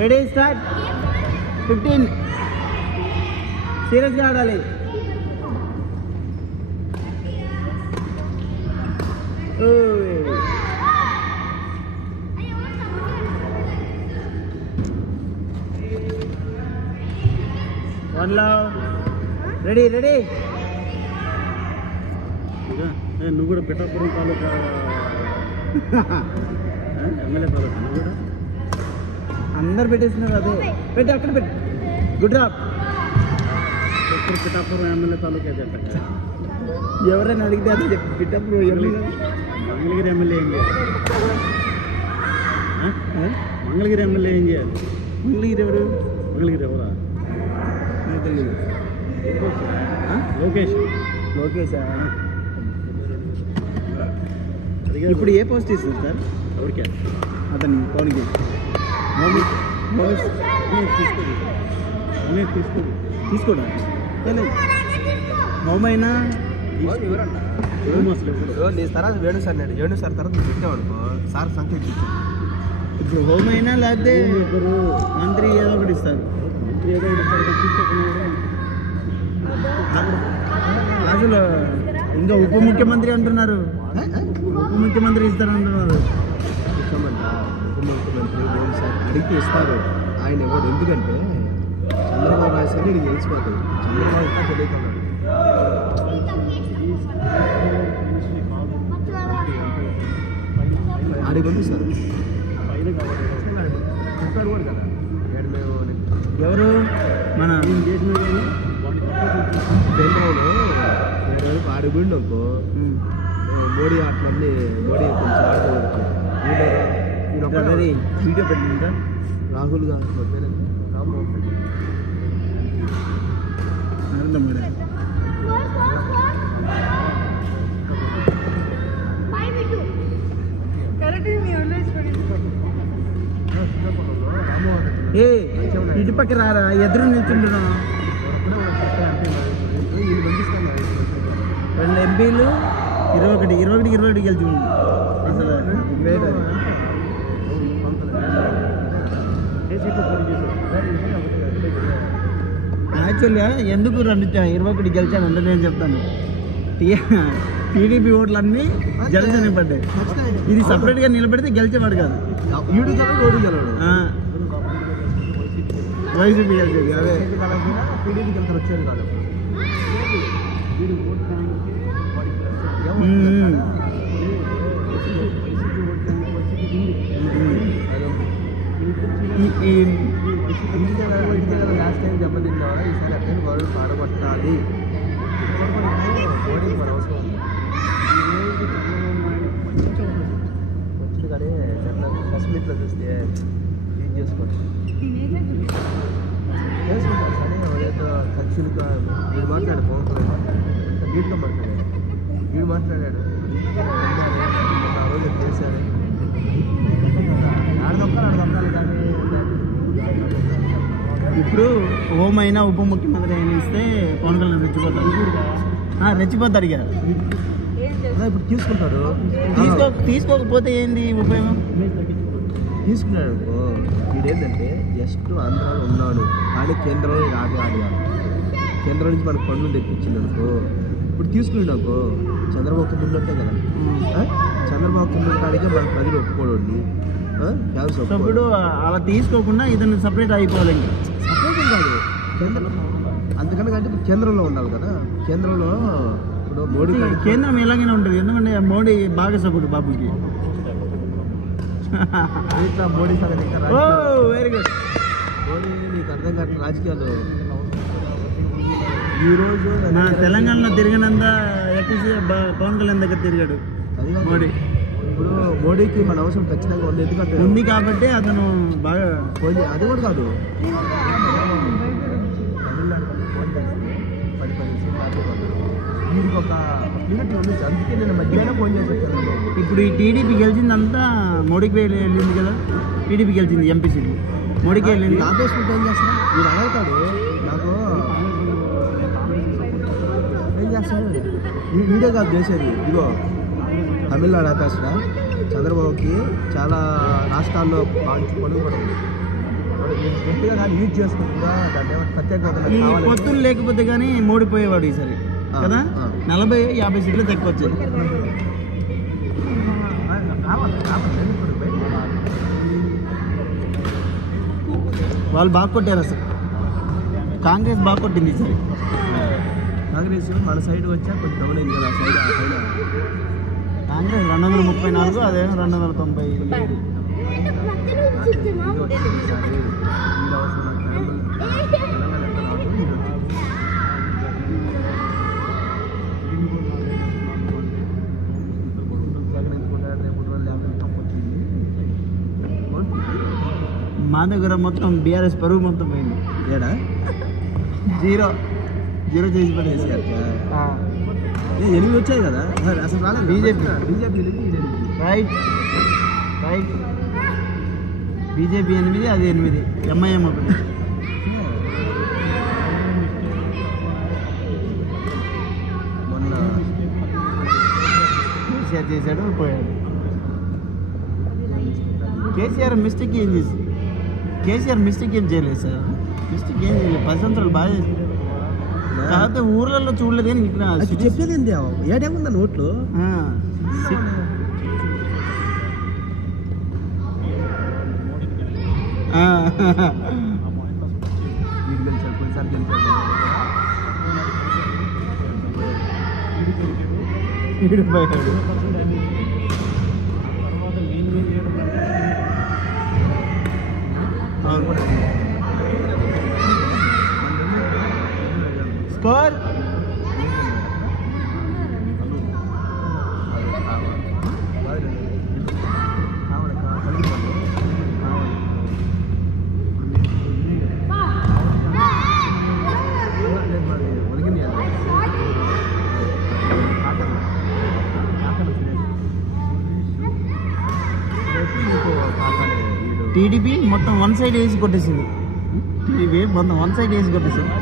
Ready start 15 సీరియస్గా ఆడాలి. One love ready ready. నువ్వు కూడా పిఠాపురం తాలూకా ఎమ్మెల్యే తాలూకా నువ్వు కూడా అందరు పెట్టేస్తున్నారు. అదే పెట్టి అక్కడ పెట్టి గుడ్ డ్రాప్. ఎప్పుడు పిఠాపురం ఎమ్మెల్యే తాలూకా జంట ఎవరైనా అడిగితే అదే చెప్పి పిఠాపురం మంగళగిరి ఎమ్మెల్యే ఏం చేయాలి? మంగళగిరి ఎమ్మెల్యే ఏం చేయాలి? మంగళగిరి ఎవరు? మంగళగిరి ఎవరా? నాకు తెలియదు. లోకేష్. లోకేషా? ఇప్పుడు ఏ పోస్ట్ ఇస్తుంది సార్? ఎవరికే? అతని పవన్కి తీసుకోడా తెలియదు. హోమైనా నీ తర్వాత వేణు సార్ నాడు. వేణు సార్ తర్వాత పెట్టావు అనుకో, సార్ సంఖ్య ఇప్పుడు హోమైనా లేకపోతే మంత్రి ఏదో ఒకటి ఇస్తారు. మంత్రి ఏదో ఒకటి ఇస్తారు. అసలు ఇంకా ఉప ముఖ్యమంత్రి అంటున్నారు. ఉప ముఖ్యమంత్రి ఇస్తారంటున్నారు. ఉప ముఖ్యమంత్రి వేణు సార్ అడిగితే ఇస్తారు. ఆయన ఎవరు? ఎందుకంటే చంద్రబాబు నాయుడు సార్ నేను గెలిచిపోతాడు. చంద్రబాబు ఇంకా తెలియకున్నాడు. అడిగి పంపిస్తారు. ఎవరు? మన కేంద్రంలో ఆడిపోయిండు అనుకో, మోడీ అట్లన్నీ మోడీ కొంచెం ఆడుకోవచ్చు. వీడియో పెట్టిందా? రాహుల్ గారు అర్థం మేడం. ఏ ఇటు పక్క రారా, ఎదురు నిల్చుంటున్నాం. 2 ఎంపీలు 21 గెలుచుకుంది. అసలు యాక్చువల్గా ఎందుకు 21 గెలిచాను అంటే నేను చెప్తాను. టీడీపీ ఓట్లన్నీ జనసేన పడ్డాయి. ఇది సపరేట్గా నిలబెడితే గెలిచేవాడు కాదు. వైసీపీ గెలిచేది. అదే టీడీపీకి వెళ్తారు, వచ్చేది కాదు. లాస్ట్ టైం దెబ్బతిన్నా ఈసారి అక్కడ గౌరవ పాడగొట్టాలి. మోడీకి మన అవసరం ఉంది. వచ్చింది కానీ ఫస్ట్ మీట్లో చూస్తే ఏం చేసుకోండి చేసుకుంటారు. కానీ ఏదో ఖర్చులుగా వీడు మాట్లాడు పోతాడు, నీట్గా మాట్లాడాడు. వీడు మాట్లాడాడు ఆ రోజు చేశాడు. ఆడదొక్కాలి కానీ ఇప్పుడు హోమైనా ఉప ముఖ్యమంత్రి అయినా ఇస్తే పవన్ కళ్యాణ్ రెచ్చిపోతారు. ఇక ఇప్పుడు తీసుకుంటాడు. తీసుకోకపోతే ఏంది ఉపయోగం? తీసుకున్నాడు అనుకో, వీడేంటంటే జస్ట్ ఆంధ్రాలో ఉన్నాడు కానీ కేంద్రంలో ఆడి కేంద్రం నుంచి మనకు పనులు తెప్పించింది అనుకో. ఇప్పుడు తీసుకున్నాడు అనుకో, చంద్రబాబు ముందుంటే కదా, చంద్రబాబు ముందుంటాడికే మన ప్రజలు ఒప్పుకోడండి. ఇప్పుడు అలా తీసుకోకుండా ఇతను సపరేట్ అయిపోవాలి. సపరేట్ కాదు కేంద్రం, అందుకని అంటే ఇప్పుడు కేంద్రంలో ఉండాలి కదా. కేంద్రంలో ఇప్పుడు మోడీ కేంద్రం ఎలాగైనా ఉంటుంది. ఎందుకంటే మోడీ బాగా సపోర్ట్ బాబుకి. ఇట్లా మోడీ వెరీ గుడ్. మోడీ నీకు అర్థం కాదు రాజకీయాలు. ఈరోజు మన తెలంగాణలో తిరిగినంత ఎక్కువ పవన్ కళ్యాణ్ దగ్గర తిరిగాడు మోడీ. ఇప్పుడు మోడీకి మన అవసరం ఖచ్చితంగా ఉంది. ఎందుకంటే ఉంది కాబట్టి అతను బాగా అది కూడా కాదు. వీడికి ఒక యూనిటీ ఉంది. అందుకే నేను మధ్యాహ్నం ఫోన్ చేశాను. ఇప్పుడు ఈ టీడీపీ గెలిచిందంతా మోడీకి వెళ్ళింది కదా. టీడీపీ గెలిచింది ఎంపీ సీట్లు మోడీకి వెళ్ళింది. ఆపేసుకుంటే ఏం చేస్తాను? వీడు అడుగుతాడు నాకు ఏం చేస్తాను. వీడియో కాదు చేసేది. ఇదిగో తమిళనాడు ఆపేస్తా, చంద్రబాబుకి చాలా రాష్ట్రాల్లో పనులు కూడా ఉంది. గట్టిగా కానీ యూజ్ చేసుకుంటున్నా దాన్ని ఏమైనా ప్రత్యేకమైన ఈ పొత్తులు లేకపోతే కానీ మోడిపోయేవాడు ఈసారి కదా. 40-50 సీట్లు తక్కువ వచ్చాయి. వాళ్ళు బాగా కొట్టారు అసలు. కాంగ్రెస్ బాగా కొట్టింది ఈసారి. కాంగ్రెస్ మన సైడ్ వచ్చా కొంచెం డౌన్ అయింది కదా. సైడ్ కాంగ్రెస్ 234, అదేమో 297. మా దగ్గర మొత్తం బీఆర్ఎస్ పరువు మొత్తం పోయింది. ఏడా జీరో చేసి పడేసారు. 8 వచ్చాయి కదా అసలు రాలేదు. BJP right. బీజేపీ 8, అది 8, ఎంఐఎం 1. మొన్న కేసీఆర్ చేశాడు, పోయాడు. కేసీఆర్ మిస్టేక్ ఏం చేయలేదు సార్. మిస్టేక్ ఏం చేయలేదు. 10 సంవత్సరాలు బాగా చేశారు. కాకపోతే ఊర్లలో చూడలేదు కానీ ఇక్కడ చెప్పేది ఏంటి ఏడేముందా నోట్లు. స్కోర్ టీడీపీ మొత్తం 1 సైడ్ వేసి కొట్టేసింది. టీడీపీ మొత్తం 1 సైడ్ వేసి కొట్టేసింది.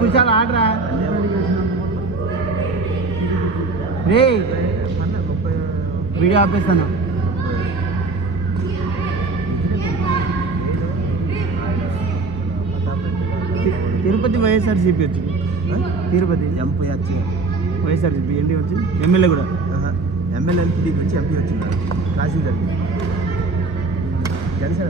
కుషాలు ఆడరా రే. వీడియో ఆపేస్తాను. తిరుపతి వైఎస్ఆర్సీపీ వచ్చింది. తిరుపతి ఎంపీ వచ్చి వైఎస్ఆర్సీపీ ఏంటి వచ్చింది. ఎమ్మెల్యే కూడా ఎమ్మెల్యే టీడీపీ వచ్చి ఎంపీ వచ్చింది. రాజీవ్ గారికి జనసేన